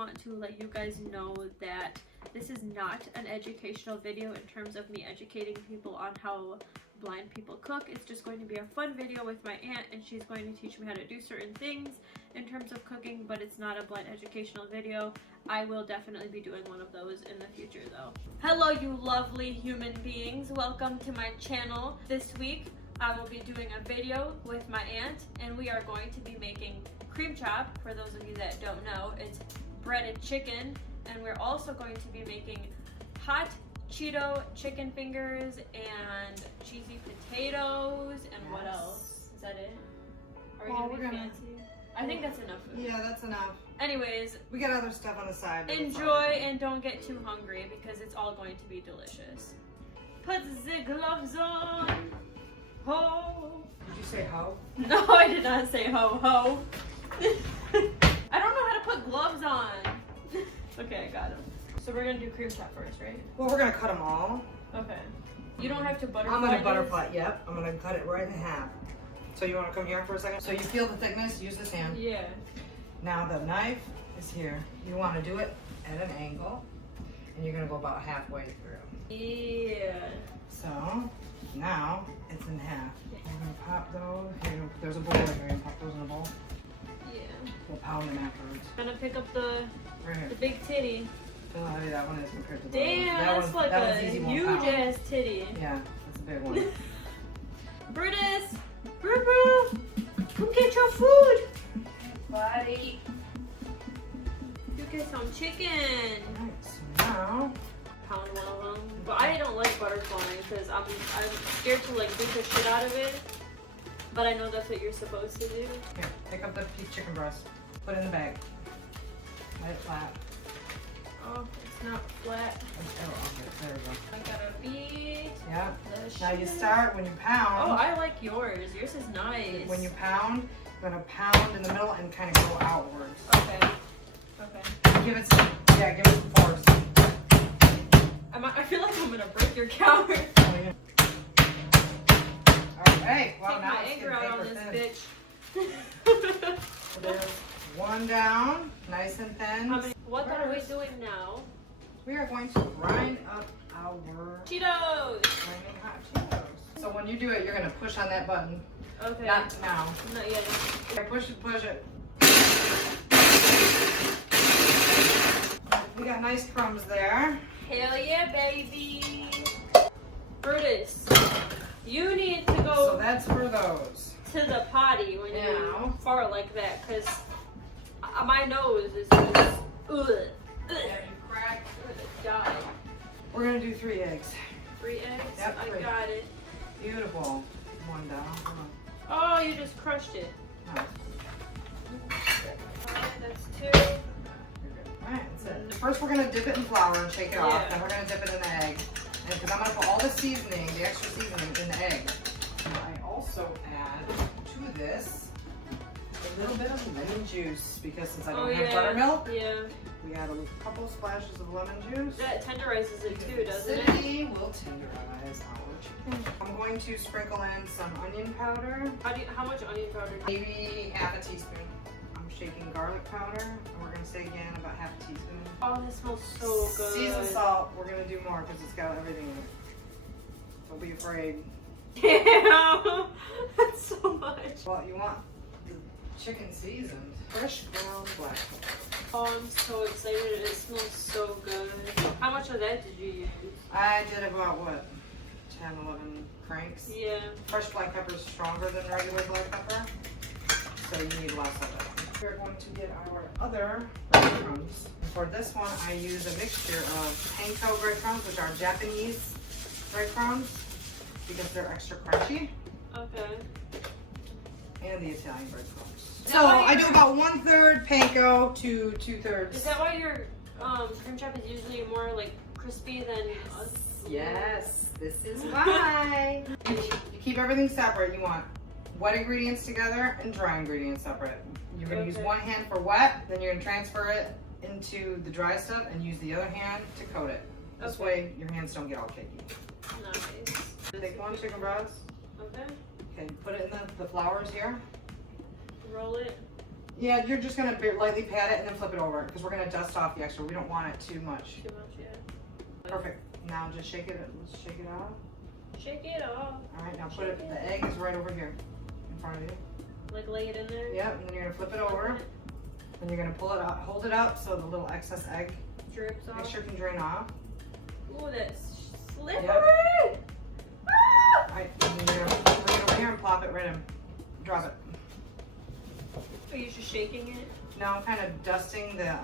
want to let you guys know that this is not an educational video in terms of me educating people on how blind people cook. It's just going to be a fun video with my aunt, and she's going to teach me how to do certain things in terms of cooking, but it's not a blind educational video. I will definitely be doing one of those in the future though. Hello you lovely human beings, welcome to my channel. This week I will be doing a video with my aunt, and we are going to be making cream chop. For those of you that don't know, it's breaded chicken, and we're also going to be making hot Cheeto chicken fingers and cheesy potatoes, and what else? Is that it? Are we gonna be fancy? I think that's enough food. Yeah, that's enough. Anyways, we got other stuff on the side. Enjoy and don't get too hungry because it's all going to be delicious. Put the gloves on. Ho! Did you say ho? No, I did not say ho ho. I don't know how to put gloves on. Okay, I got them. So we're gonna do cream chop first, right? Well, we're gonna cut them all. Okay. You don't have to butterfly. I'm gonna butterfly. Yep. I'm gonna cut it right in half. So you want to come here for a second? So you feel the thickness. Use this hand. Yeah. Now the knife is here. You want to do it at an angle, and you're gonna go about halfway through. Yeah. So now it's in half. We're gonna pop those. Here, there's a bowl right here. You're gonna pop those in a bowl. Yeah. We'll pound them afterwards. Gonna pick up the Right here. big titty. Feel how heavy that one is compared to the Damn, other. that's like a huge ass titty. Yeah, that's a big one. Brutus! Boo-boo! Come get your food! Buddy. You get some chicken! Alright, so now Pound one of them. But I don't like butterflying because I'm scared to like beat the shit out of it. But I know that's what you're supposed to do. here, pick up the chicken breast. Put it in the bag. Let it flat. Oh, it's not flat. Oh, okay, there we go. I gotta beat. Yeah. The Now you shit. start when you pound. Oh, I like yours. Yours is nice. When you pound, you're gonna pound in the middle and kind of go outwards. Okay. Okay. Give it some, yeah, give it some force. I feel like I'm gonna break your counter. Oh, yeah. Alright, well Take now my it's anger getting out on paper this thin. bitch. So there's one down, nice and thin. What are we doing now? We are going to grind up our Cheetos! flaming hot Cheetos. So when you do it, you're gonna push on that button. Okay. Not now. Not yet. Okay, push it, push it. We got nice crumbs there. Hell yeah, baby! Brutus, you need to go So that's for those. to the potty when Yeah. you fart like that, because my nose is just, ugh. Yeah, you crack. Die. We're gonna do 3 eggs. 3 eggs? Yep, I 3. got it. Beautiful. One down. Come on. Oh, you just crushed it. Nice. Alright, that's 2. You're good. Alright, that's it. First we're gonna dip it in flour and shake it off. Yeah. Then we're gonna dip it in the egg. And because I'm gonna put all the seasoning, the extra seasoning in the egg. And I also add to this a little bit of lemon juice because since I don't have buttermilk, Yeah. we add a couple splashes of lemon juice. That tenderizes it too, doesn't it? Acidity will tenderize our chicken. I'm going to sprinkle in some onion powder. How much onion powder? Maybe half a teaspoon. I'm shaking garlic powder, and we're gonna say again about half a teaspoon. Oh, that smells so good. Seasoned salt, we're gonna do more because it's got everything in it. Don't be afraid. Damn! That's so much. Well, you want the chicken seasoned. Fresh ground black pepper. Oh, I'm so excited. It smells so good. How much of that did you use? I did about, what, 10, 11 cranks. Yeah. Fresh black pepper is stronger than regular black pepper, so you need less of it. We're going to get our other breadcrumbs. For this one, I use a mixture of panko breadcrumbs, which are Japanese breadcrumbs, because they're extra crunchy, Okay. and the Italian breadcrumbs. So I do about 1/3 panko to 2/3. Is that why your cream chop is usually more like crispy than us? Yes, this is why. You keep everything separate. You want wet ingredients together and dry ingredients separate. You're going to use one hand for wet, then you're going to transfer it into the dry stuff and use the other hand to coat it. This way your hands don't get all cakey. Nice. Take 1 chicken breast. Okay. Okay, put it in the flours here. Roll it. Yeah, you're just gonna lightly pat it and then flip it over because we're gonna dust off the extra. We don't want it too much. Too much, yeah. Perfect. Now just shake it. Let's shake it off. Shake it off. All right, now put it. The egg is right over here, in front of you. Like lay it in there. Yep. And then you're gonna flip it over. Then you're gonna pull it out, hold it up so the little excess egg Drips off. mixture can drain off. Ooh, that's slippery. Yep. Ah! All right. And then you're gonna bring it over here and plop it right in. Drop it. Are you just shaking it? Now I'm kind of dusting the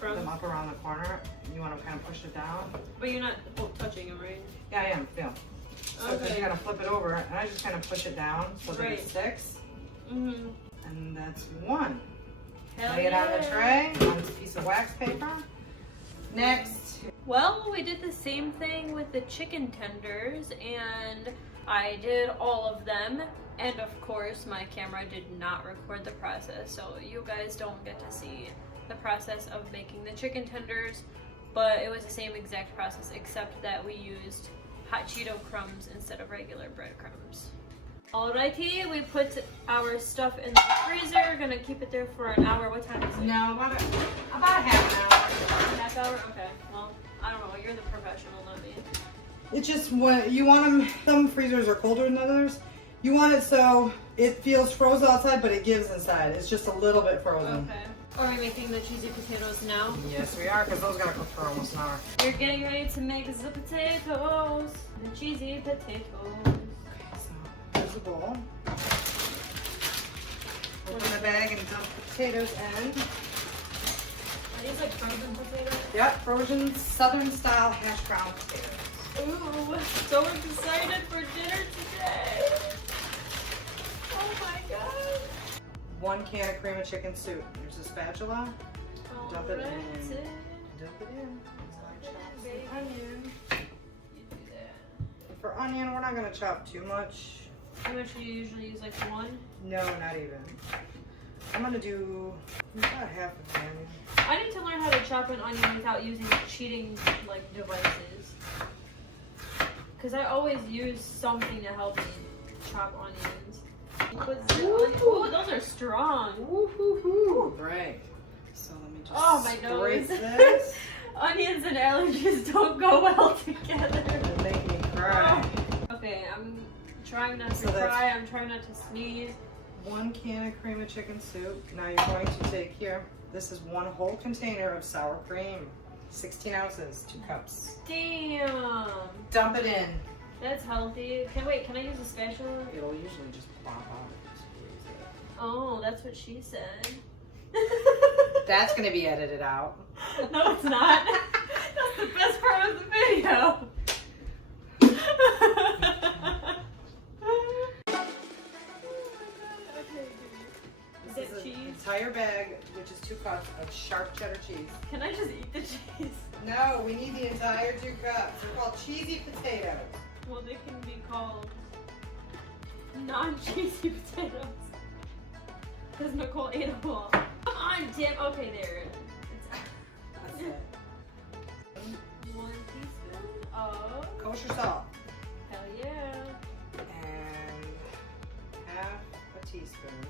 crumbs? them up around the corner. You want to kind of push it down. But you're not touching them, right? Yeah, I am. Yeah. So Okay. you're gonna flip it over, and I just kind of push it down so that Right. it sticks. Mm-hmm. And that's one. Hell Lay it on the yeah. tray on this piece of wax paper. Next. Well, we did the same thing with the chicken tenders, and I did all of them. And of course, my camera did not record the process, so you guys don't get to see the process of making the chicken tenders. But it was the same exact process, except that we used hot Cheeto crumbs instead of regular breadcrumbs. Alrighty, we put our stuff in the freezer. We're gonna keep it there for an hour. What time is it? No, about half an hour. Half hour? Okay. Well, I don't know. You're the professional, not me. It's just what you want them. Some freezers are colder than others. You want it so it feels frozen outside, but it gives inside. It's just a little bit frozen. Okay. Are we making the cheesy potatoes now? Yes, we are, because those gotta cook for almost an hour. We're getting ready to make the potatoes. The cheesy potatoes. Okay, so here's the bowl. Open the bag and dump the potatoes in. Are these like frozen potatoes? Yep, frozen southern style hash brown potatoes. Ooh, so excited for dinner today. Oh my god. 1 can of cream of chicken soup. Here's a spatula. Dump it in. Alrighty. Dump it in. Big onion. You do that. For onion, we're not gonna chop too much. How much do you usually use? Like one? No, not even. I'm gonna do about half of an onion. I need to learn how to chop an onion without using cheating like devices. Cause I always use something to help me chop onions. Ooh, those are strong. Woo-hoo-hoo. Right. So let me just Oh, my scrape nose. this. Onions and allergies don't go well together. It'll make me cry. Okay, I'm trying not to So that's- cry. I'm trying not to sneeze. 1 can of cream of chicken soup. Now you're going to take here. This is 1 whole container of sour cream. 16 ounces, 2 cups. Damn. Dump it in. That's healthy. Can I use a spatula? It'll usually just plop out if you squeeze it. Oh, that's what she said. That's gonna be edited out. No, it's not. That's the best part of the video. This is an entire bag, which is 2 cups of sharp cheddar cheese. Can I just eat the cheese? No, we need the entire 2 cups. They're called cheesy potatoes. Well, they can be called non-cheesy potatoes. Because Nicole ate them all. Come on, Tim. Okay, there. That's it. 1 teaspoon of Kosher salt. hell yeah. And half a teaspoon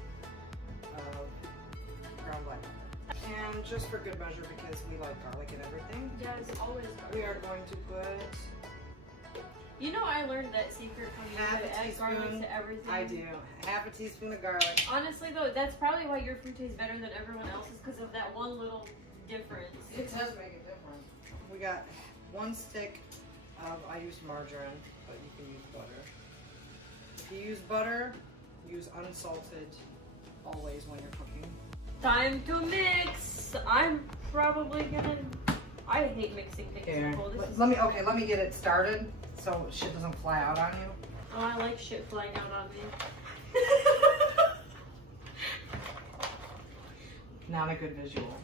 of ground black pepper. And just for good measure, because we like garlic and everything, Yes, always. we are going to put You know, I learned that secret from you. half To a add garlic teaspoon. to everything. I do. Half a teaspoon of garlic. Honestly, though, that's probably why your food tastes better than everyone else's because of that one little difference. It does make a difference. We got 1 stick of, I used margarine, but you can use butter. If you use butter, use unsalted always when you're cooking. Time to mix. I'm probably gonna. I hate mixing things. Here, Nicole. This is... let me get it started so shit doesn't fly out on you. Oh, I like shit flying out on me. Not a good visual.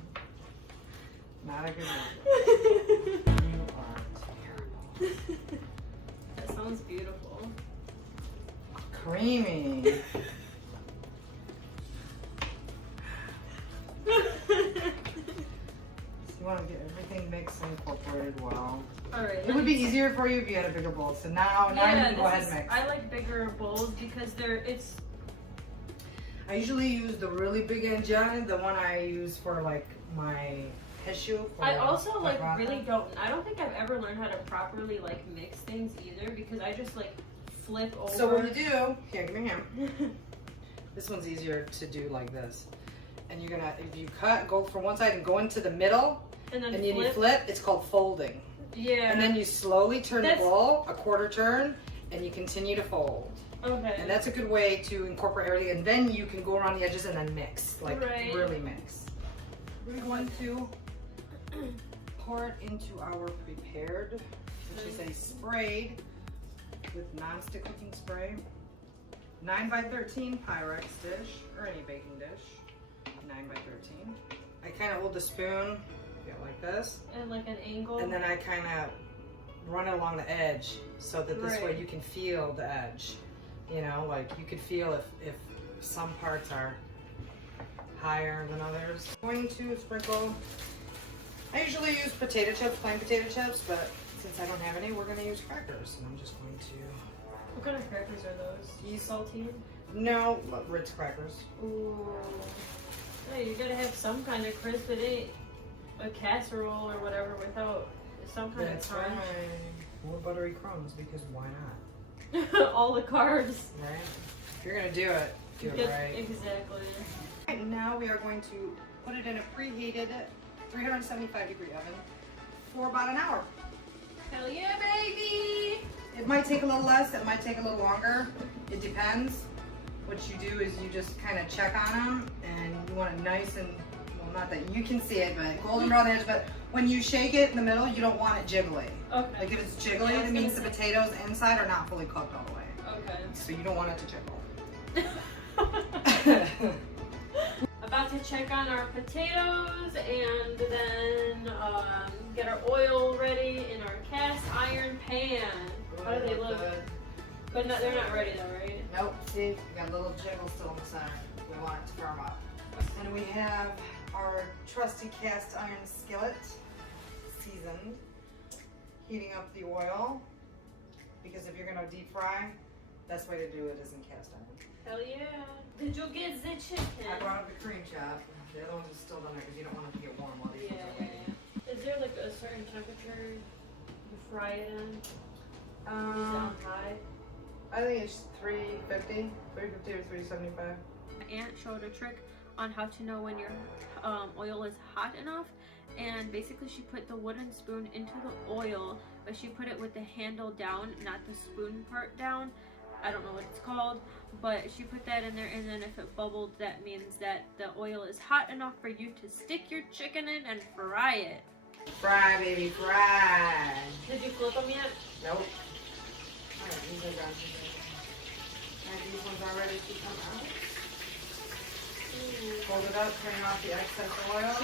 Not a good visual. You are terrible. That sounds beautiful. Creamy. You want to get everything mixed and incorporated well. Alright. It would be easier for you if you had a bigger bowl. So now you can go ahead and mix. I like bigger bowls because I usually use the really big engine, the one I use for like my tissue. I also like really don't. I don't think I've ever learned how to properly like mix things either because I just like flip over. So what you do? Here, give me a hand. This one's easier to do like this. And you're gonna, if you cut, go from one side and go into the middle, and then you flip. It's called folding. Yeah. And then you slowly turn the ball a quarter turn, and you continue to fold. Okay. And that's a good way to incorporate everything. And then you can go around the edges and then mix, like really mix. We're going to pour it into our prepared, which is a sprayed with non-stick cooking spray, 9x13 Pyrex dish or any baking dish. 9x13. I kind of hold the spoon, like this. And like an angle. And then I kind of run it along the edge so that this way you can feel the edge. You know, like you could feel if some parts are higher than others. I'm going to sprinkle, I usually use potato chips, plain potato chips, but since I don't have any, we're going to use crackers. And I'm just going to... What kind of crackers are those? Saltine? No, Ritz crackers. Ooh. Hey, you gotta have some kind of crisp. It ain't a casserole or whatever without some kind of crunch. Right. More buttery crumbs because why not? All the carbs. Right? If you're gonna do it, do it right. Exactly. Right now we are going to put it in a preheated 375 degree oven for about an hour. Hell yeah, baby! It might take a little less, it might take a little longer. It depends. What you do is you just kind of check on them and you want it nice and, well, not that you can see it, but golden brown edge, but when you shake it in the middle, you don't want it jiggly. Okay. Like if it's jiggly, it means the potatoes inside are not fully cooked all the way. Okay. So you don't want it to jiggle. About to check on our potatoes and then get our oil ready in our cast iron pan. How do they look? But no, they're not ready though, right? Nope. See, we got a little jiggle still in the center. We want it to firm up. And we have our trusty cast iron skillet, seasoned, heating up the oil. Because if you're gonna deep fry, best way to do it is in cast iron. Hell yeah! Did you get the chicken? I brought up the cream chop. The other ones are still down there because you don't want it to get warm while these ones are waiting. Is there like a certain temperature you fry it in? Is it on high? I think it's 350 or 375. My aunt showed a trick on how to know when your oil is hot enough, and basically she put the wooden spoon into the oil, but she put it with the handle down, not the spoon part down. I don't know what it's called, but she put that in there, and then if it bubbled, that means that the oil is hot enough for you to stick your chicken in and fry it. Fry, baby, fry. Did you flip them yet? Nope. Alright, these are done. Alright, these ones are ready to come out. Fold it up, turn off the excess oil.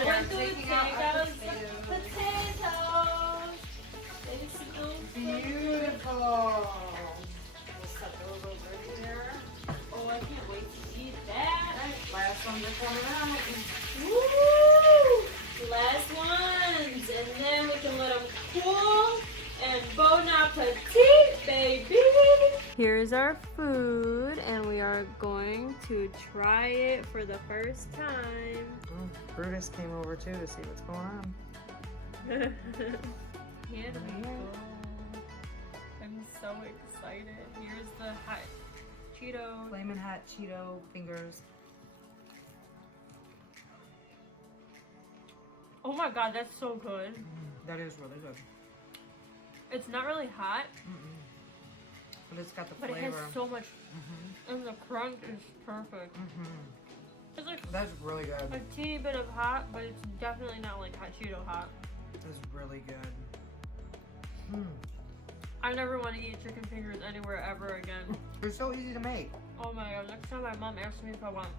Potatoes. Beautiful. We'll set those over here. Oh, I can't wait to eat that. Alright, last ones are coming out. Woo! Last ones. And then we can let them cool. And bon appetit, baby! Here's our food, and we are going to try it for the first time. Oh, Brutus came over too to see what's going on. Here we go. I'm so excited. Here's the hot Cheeto. Flamin' hot Cheeto fingers. Oh my god, that's so good. That is really good. It's not really hot, but it's got the but flavor. it has so much, and the crunch is perfect. It's like that's really good. A teeny bit of hot, but it's definitely not like hot Cheeto hot. That's really good. I never want to eat chicken fingers anywhere ever again. They're so easy to make. Oh my god, next time my mom asks me if I want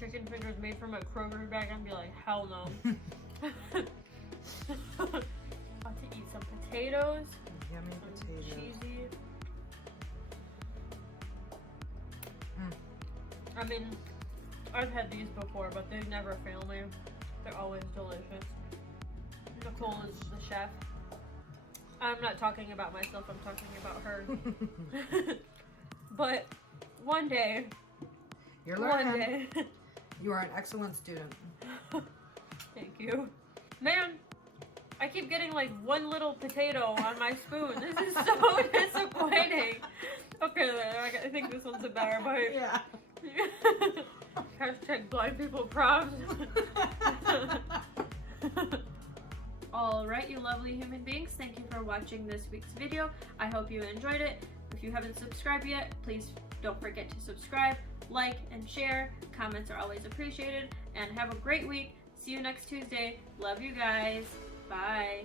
chicken fingers made from a Kroger bag, I'm gonna be like, hell no. About to eat some potatoes. Yummy potatoes. Cheesy. I mean, I've had these before, but they never fail me. They're always delicious. Nicole is the chef. I'm not talking about myself, I'm talking about her. But one day, You're One learning. day. You are an excellent student. Thank you. Man, I keep getting like one little potato on my spoon. This is so disappointing. Okay, I think this one's a better bite. Yeah. Hashtag blind people props. Alright, you lovely human beings, thank you for watching this week's video. I hope you enjoyed it. If you haven't subscribed yet, please don't forget to subscribe, like, and share. Comments are always appreciated. And have a great week. See you next Tuesday. Love you guys. Bye.